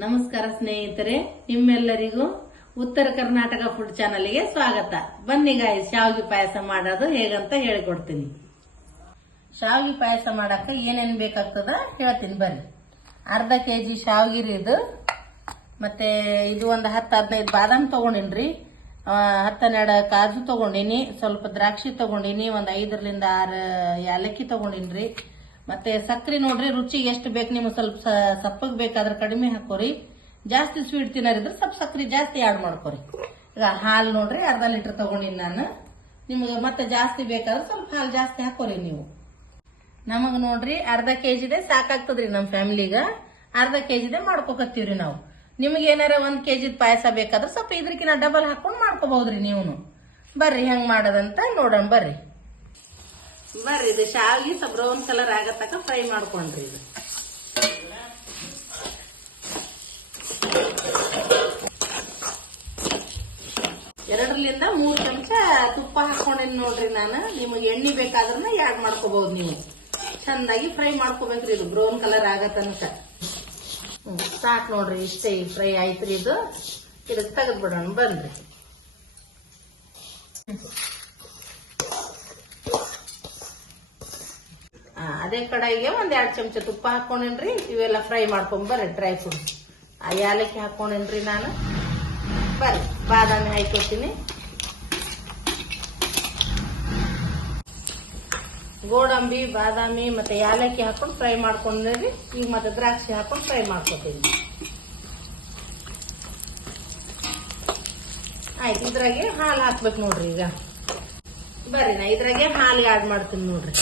ನಮಸ್ಕಾರ ಸ್ನೇಹಿತರೆ, ನಿಮ್ಮೆಲ್ಲರಿಗೂ ಉತ್ತರ ಕರ್ನಾಟಕ ಫುಡ್ ಚಾನಲ್ಗೆ ಸ್ವಾಗತ. ಬನ್ನಿ ಗಾಯ್ಸ್, ಶಾವಿಗೆ ಪಾಯಸ ಮಾಡೋದು ಹೇಗಂತ ಹೇಳಿಕೊಡ್ತೀನಿ. ಶಾವಿಗೆ ಪಾಯಸ ಮಾಡಕ ಏನೇನ್ ಬೇಕಾಗ್ತದ ಹೇಳ್ತೀನಿ ಬರ್ರಿ. ಅರ್ಧ ಕೆಜಿ ಶಾವಿಗೆ ಇದು, ಮತ್ತೆ ಇದು ಒಂದು 10-15 ಬಾದಾಮ್ ತಗೊಂಡಿನ್ರಿ, 10-12 ಕಾಜು ತಗೊಂಡಿನಿ, ಸ್ವಲ್ಪ ದ್ರಾಕ್ಷಿ ತಗೊಂಡಿನಿ, ಒಂದು 5-6 ಏಲಕ್ಕಿ ತಗೊಂಡಿನ್ರಿ. ಮತ್ತೆ ಸಕ್ರಿ ನೋಡ್ರಿ, ರುಚಿಗೆ ಎಷ್ಟು ಬೇಕು ನಿಮ್ಗೆ. ಸ್ವಲ್ಪ ಸಪ್ಪಗ್ ಬೇಕಾದ್ರೆ ಕಡಿಮೆ ಹಾಕೋರಿ, ಜಾಸ್ತಿ ಸ್ವೀಟ್ ತಿನ್ನೋರಿದ್ರೆ ಸ್ವಲ್ಪ ಸಕ್ರಿ ಜಾಸ್ತಿ ಆಡ್ ಮಾಡ್ಕೋರಿ. ಈಗ ಹಾಲು ನೋಡ್ರಿ, ಅರ್ಧ ಲೀಟರ್ ತಗೊಂಡಿನಿ ನಾನು. ನಿಮ್ಗೆ ಮತ್ತೆ ಜಾಸ್ತಿ ಬೇಕಾದ್ರೆ ಸ್ವಲ್ಪ ಹಾಲು ಜಾಸ್ತಿ ಹಾಕೋರಿ ನೀವು. ನಮಗ್ ನೋಡ್ರಿ ಅರ್ಧ ಕೆಜಿದೆ ಸಾಕಾಗ್ತದ್ರಿ, ನಮ್ ಫ್ಯಾಮಿಲಿಗ ಅರ್ಧ ಕೆಜಿದೆ ಮಾಡ್ಕೋಕತ್ತೀವ್ರಿ ನಾವು. ನಿಮ್ಗೆ ಏನಾರ 1 ಕೆಜಿ ಪಾಯಸ ಬೇಕಾದ್ರೆ ಸ್ವಲ್ಪ ಇದ್ರಕಿನ್ನ ಡಬಲ್ ಹಾಕೊಂಡ್ ಮಾಡ್ಕೋಬಹುದ್ರಿ ನೀವು. ಬರ್ರಿ ಹೆಂಗ್ ಮಾಡೋದಂತ ನೋಡೋಣ ಬರ್ರಿ. ಇದು ಶಾವಿಗೆ ಸ್ವಲ್ಪ ಬ್ರೌನ್ ಕಲರ್ ಆಗತಕ್ಕ ಫ್ರೈ ಮಾಡ್ಕೊಂಡ್ರಿ. ಇದು 2-3 ಚಮಚ ತುಪ್ಪ ಹಾಕೊಂಡಿನಿ ನೋಡ್ರಿ ನಾನು. ನಿಮಗೆ ಎಣ್ಣೆ ಬೇಕಾದ್ರೂ ಆಡ್ ಮಾಡ್ಕೋಬಹುದು ನೀವು. ಚಂದಾಗಿ ಫ್ರೈ ಮಾಡ್ಕೋಬೇಕ್ರಿ, ಇದು ಬ್ರೌನ್ ಕಲರ್ ಆಗತನಕ. ಸಾಕ್ ನೋಡ್ರಿ, ಇಷ್ಟೇ ಫ್ರೈ ಆಯ್ತ್ರಿ. ಇದು ಇದಕ್ಕೆ ತೆಗೆದ್ ಬಿಡೋಣ ಬನ್ರಿ. ಅದೇ ಕಡಾಯಿಗೆ 1-2 ಚಮಚ ತುಪ್ಪ ಹಾಕೊಂಡೇನ್ರಿ. ಇವೆಲ್ಲ ಫ್ರೈ ಮಾಡ್ಕೊಂಡ್ ಬರ್ರಿ. ಡ್ರೈ ಫ್ರೂಟ್ಸ್ ಏಲಕ್ಕಿ ಹಾಕೊಂಡೇನ್ರಿ ನಾನು. ಬರ್ರಿ ಬಾದಾಮಿ ಹಾಕೊತೀನಿ, ಗೋಡಂಬಿ, ಬಾದಾಮಿ ಮತ್ತೆ ಏಲಕ್ಕಿ ಹಾಕೊಂಡು ಫ್ರೈ ಮಾಡ್ಕೊಂಡ್ರಿ. ಈಗ ಮತ್ತೆ ದ್ರಾಕ್ಷಿ ಹಾಕೊಂಡು ಫ್ರೈ ಮಾಡ್ಕೊತೀನಿ. ಆಯ್ತು, ಇದ್ರಾಗೆ ಹಾಲು ಹಾಕ್ಬೇಕು ನೋಡ್ರಿ. ಈಗ ಬರ್ರಿ ನಾ ಇದ್ರಾಗೆ ಹಾಲಿಗೆ ಆಡ್ ಮಾಡ್ತೀನಿ ನೋಡ್ರಿ.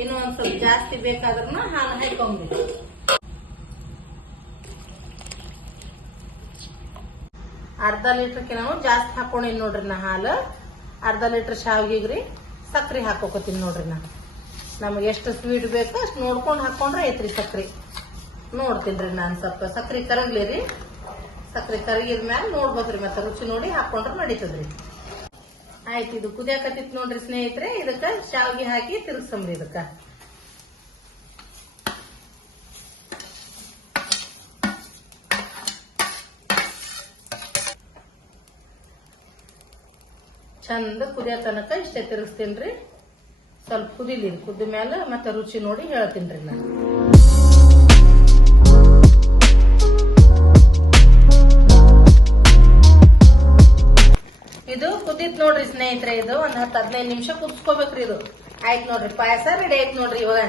ಇನ್ನು ಒಂದ್ ಸ್ವಲ್ಪ ಜಾಸ್ತಿ ಬೇಕಾದ್ರೂ ಹಾಲು ಹಾಕೊಂಡ್ಬಿಟ್ಟು. ಅರ್ಧ ಲೀಟರ್ಗೆ ನಾವು ಜಾಸ್ತಿ ಹಾಕೊಂಡಿನಿ ನೋಡ್ರಿ ನಾ ಹಾಲು. ಅರ್ಧ ಲೀಟರ್ ಶಾವಿಗೆಗ್ರಿ ಸಕ್ರಿ ಹಾಕೋಕತ್ತೀನಿ ನೋಡ್ರಿ ನಾ. ನಮ್ಗೆ ಎಷ್ಟು ಸ್ವೀಟ್ ಬೇಕೋ ಅಷ್ಟು ನೋಡ್ಕೊಂಡು ಹಾಕೊಂಡ್ರೆ ಐತ್ರಿ ಸಕ್ರಿ. ನೋಡ್ತೀನ್ರಿ ನಾನು, ಸ್ವಲ್ಪ ಸಕ್ರಿ ಕರಗ್ಲಿರಿ. ಸಕ್ರಿ ಕರಗಿದ್ಮ್ಯಾಲ ನೋಡ್ಬೇಕ್ರಿ, ಮತ್ತೆ ರುಚಿ ನೋಡಿ ಹಾಕೊಂಡ್ರೆ ನಡೀತದ್ರಿ. ಆಯ್ತು, ಇದು ಕುದಿಯಾಕತ್ತಿತ್ ನೋಡ್ರಿ ಸ್ನೇಹಿತರೆ. ಇದಕ್ಕ ಶಾವಿಗೆ ಹಾಕಿ ತಿರ್ಗ್ಸಂಬ್ರಿ. ಇದಕ್ಕ ಚಂದ ಕುದಿಯೋ ತನಕ ಇಷ್ಟೇ ತಿರ್ಗಿಸ್ತೀನ್ರಿ. ಸ್ವಲ್ಪ ಕುದಿಲಿ, ಕುದ್ದ ಮ್ಯಾಲ ಮತ್ತೆ ರುಚಿ ನೋಡಿ ಹೇಳ್ತೀನ್ರಿ ನಾನು. ಇದು ಕುದಿತ್ ನೋಡ್ರಿ ಸ್ನೇಹಿತರೆ. ಇದು ಒಂದ್ 10-15 ನಿಮಿಷ ಕುದಿಸ್ಕೋಬೇಕ್ರಿ. ಇದು ಆಯ್ತು ನೋಡ್ರಿ, ಪಾಯಸ ರೆಡಿ ಆಯ್ತು ನೋಡ್ರಿ. ಇವಾಗ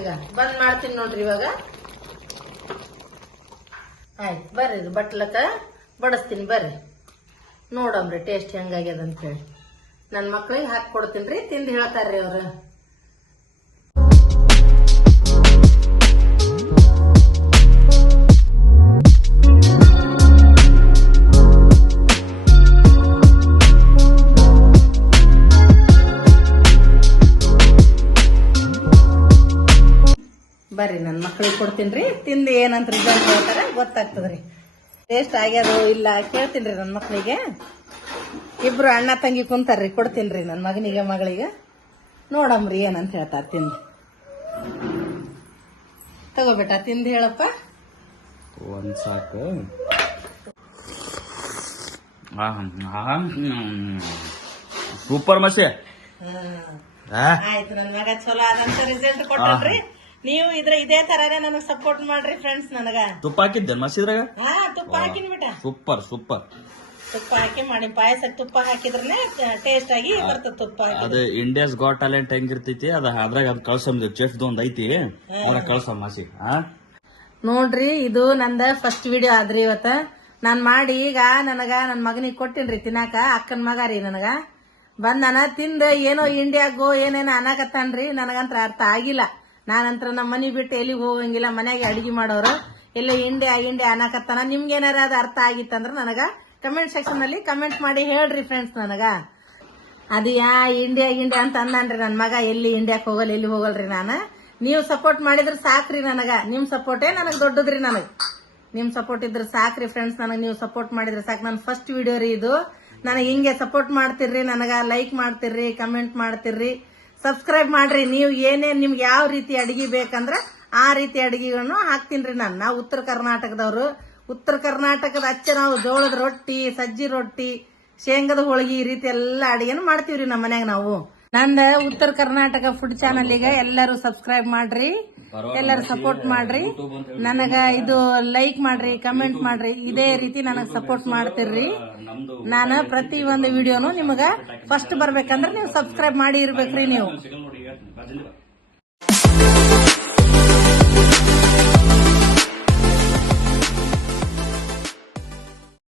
ಈಗ ಬಂದ್ ಮಾಡ್ತೀನಿ ನೋಡ್ರಿ. ಇವಾಗ ಆಯ್ತು, ಬರ್ರಿ ಇದು ಬಟ್ಲಕ್ಕ ಬಡಸ್ತೀನಿ. ಬರ್ರಿ ನೋಡಮ್ರಿ ಟೇಸ್ಟ್ ಹೆಂಗಾಗ್ಯದ ಅಂತ ಹೇಳಿ. ನನ್ ಮಕ್ಳಿಗೆ ಹಾಕಿ ಕೊಡ್ತೀನ್ರಿ, ತಿಂದು ಹೇಳ್ತಾರ್ರಿ ಅವ್ರು. ಬರ್ರಿ ನನ್ ಮಕ್ಳಿಗೆ ಕೊಡ್ತೀನ್ರಿ, ತಿಂದು ಏನಂತ ರಿಸಲ್ಟ್ ಹೇಳ್ತಾರ ಗೊತ್ತಾಗ್ತದ್ರಿ. ಟೇಸ್ಟ್ ಆಗ್ಯಾರೋ ಇಲ್ಲ ಕೇಳ್ತೀನ್ರಿ ನನ್ ಮಕ್ಳಿಗೆ. ಇಬ್ರು ಅಣ್ಣ ತಂಗಿ ಕುಂತಾರ್ರಿ, ಕೊಡ್ತೀನ್ರಿ ನನ್ ಮಗನಿಗೆ ಮಗಳಿಗೆ. ನೋಡಮ್ರಿ ಏನಂತ ಹೇಳ್ತಾರ. ತಿಂದು ತಗೋಬೇಟ, ತಿಂದು ಹೇಳಪ್ಪ. ಒಂದ್ ಸಾಕು. ಸೂಪರ್ ಮಸಿ. ಆಯ್ತು, ನನ್ ಮಗ ಚಲೋ ಆದಂತ ರಿಸಲ್ಟ್ ಕೊಟ್ಟಲ್ರಿ. ನೀವು ಇದೇ ತರನೇ ನನಗ್ ಸಪೋರ್ಟ್ ಮಾಡ್ರಿ ಫ್ರೆಂಡ್ಸ್. ನನಗ ತುಪ್ಪ ಹಾಕಿದ್ದೆ ಮಸಿದ್ರಾಗ. ತುಪ್ಪ ಹಾಕಿನಿ ಬಿಟ. Super super. ತುಪ್ಪ ಹಾಕಿ ಮಾಡಿ ಪಾಯಸಕ್ಕೆ ತುಪ್ಪ ಹಾಕಿದ್ರೆ ಟೇಸ್ಟ್ ಆಗಿ ಬರ್ತದ. ತುಪ್ಪ ಅದು ಇಂಡಿಯಾಸ್ ಗಾಟ್ ಟ್ಯಾಲೆಂಟ್ ಹೆಂಗಿರ್ತೈತಿ ಅದ್ರಾಗ ಅದ್ ಕಳ್ಸಂದ್ ಚೆಫ್ದು ಒಂದ್ ಐತಿ, ಅದ್ರಾಗ ಕಳ್ಸಮ್ ಮಸಿ. ನೋಡ್ರಿ, ಇದು ನಂದ ಫಸ್ಟ್ ವಿಡಿಯೋ ಆದ್ರಿ ಇವತ್ತ. ನಾನ್ ಮಾಡಿ ಈಗ ನನ್ ಮಗನಿಗೆ ಕೊಟ್ಟಿನ್ರಿ ತಿನ್ನಾಕ. ಅಕ್ಕನ್ ಮಗ ರೀ ನನಗ ಬಂದಾನ, ತಿಂದ ಏನೋ ಇಂಡಿಯಾಗೋ ಏನೇನೋ ಅನ್ನಕತ್ತಾನ್ರಿ. ನನಗಂತ್ರ ಅರ್ಥ ಆಗಿಲ್ಲ. ನಾನಂತ್ರ ನಮ್ಮ ಮನಿ ಬಿಟ್ಟು ಎಲ್ಲಿಗೆ ಹೋಗಂಗಿಲ್ಲ, ಮನ್ಯಾಗ ಅಡಿಗೆ ಮಾಡೋರು. ಎಲ್ಲ ಇಂಡಿಯಾ ಅನ್ನಕತ್ತಾನ. ನಿಮ್ಗೇನಾರ ಅದು ಅರ್ಥ ಆಗಿತ್ತಂದ್ರ ನನಗ ಕಮೆಂಟ್ ಸೆಕ್ಷನ್ ಅಲ್ಲಿ ಕಮೆಂಟ್ ಮಾಡಿ ಹೇಳ್ರಿ ಫ್ರೆಂಡ್ಸ್. ನನಗ ಅದು ಇಂಡಿಯಾ ಅಂತ ಅಂದನ್ರಿ ನನ್ ಮಗ. ಎಲ್ಲಿ ಇಂಡಿಯಾಕ್ ಹೋಗಲ್, ಎಲ್ಲಿ ಹೋಗಲ್ರಿ ನಾನು. ನೀವು ಸಪೋರ್ಟ್ ಮಾಡಿದ್ರೆ ಸಾಕ್ರಿ ನನಗ. ನಿಮ್ ಸಪೋರ್ಟೇ ನನಗ್ ದೊಡ್ಡದ್ರಿ. ನಿಮ್ ಸಪೋರ್ಟ್ ಇದ್ರೆ ಸಾಕ್ರಿ ಫ್ರೆಂಡ್ಸ್. ನನಗ್ ನೀವು ಸಪೋರ್ಟ್ ಮಾಡಿದ್ರೆ ಸಾಕು. ನನ್ ಫಸ್ಟ್ ವಿಡಿಯೋ ರೀ ಇದು. ನನಗೆ ಹಿಂಗೆ ಸಪೋರ್ಟ್ ಮಾಡ್ತಿರ್ರಿ, ನನಗ ಲೈಕ್ ಮಾಡ್ತಿರ್ರಿ, ಕಮೆಂಟ್ ಮಾಡ್ತಿರ್ರಿ, ಸಬ್ಸ್ಕ್ರೈಬ್ ಮಾಡ್ರಿ. ನೀವು ಏನೇನ್ ನಿಮ್ಗೆ ಯಾವ ರೀತಿ ಅಡಿಗೆ ಬೇಕಂದ್ರ ಆ ರೀತಿ ಅಡಿಗೆಗಳನ್ನು ಹಾಕ್ತೀನ್ರಿ ನಾನು. ನಾವು ಉತ್ತರ ಕರ್ನಾಟಕದವ್ರು. ಉತ್ತರ ಕರ್ನಾಟಕದ ನಾವು ಜೋಳದ ರೊಟ್ಟಿ, ಸಜ್ಜಿ ರೊಟ್ಟಿ, ಶೇಂಗದ ಹೋಳಿಗೆ ಈ ರೀತಿ ಎಲ್ಲಾ ಅಡಿಗೆನು ಮಾಡ್ತೀವ್ರಿ ನಮ್ಮ ಮನ್ಯಾಗ ನಾವು. ನಂದ ಉತ್ತರ ಕರ್ನಾಟಕ ಫುಡ್ ಚಾನಲ್ಗೆ ಎಲ್ಲರೂ ಸಬ್ಸ್ಕ್ರೈಬ್ ಮಾಡ್ರಿ, ಎಲ್ಲರೂ ಸಪೋರ್ಟ್ ಮಾಡ್ರಿ. ನನಗ ಇದು ಲೈಕ್ ಮಾಡ್ರಿ, ಕಮೆಂಟ್ ಮಾಡ್ರಿ. ಇದೇ ರೀತಿ ನನಗ್ ಸಪೋರ್ಟ್ ಮಾಡ್ತಿರ್ರಿ. ನಾನು ಪ್ರತಿ ಒಂದು ವಿಡಿಯೋನು ನಿಮಗ ಫಸ್ಟ್ ಬರ್ಬೇಕಂದ್ರೆ ನೀವು ಸಬ್ಸ್ಕ್ರೈಬ್ ಮಾಡಿ ಇರ್ಬೇಕ್ರಿ ನೀವು.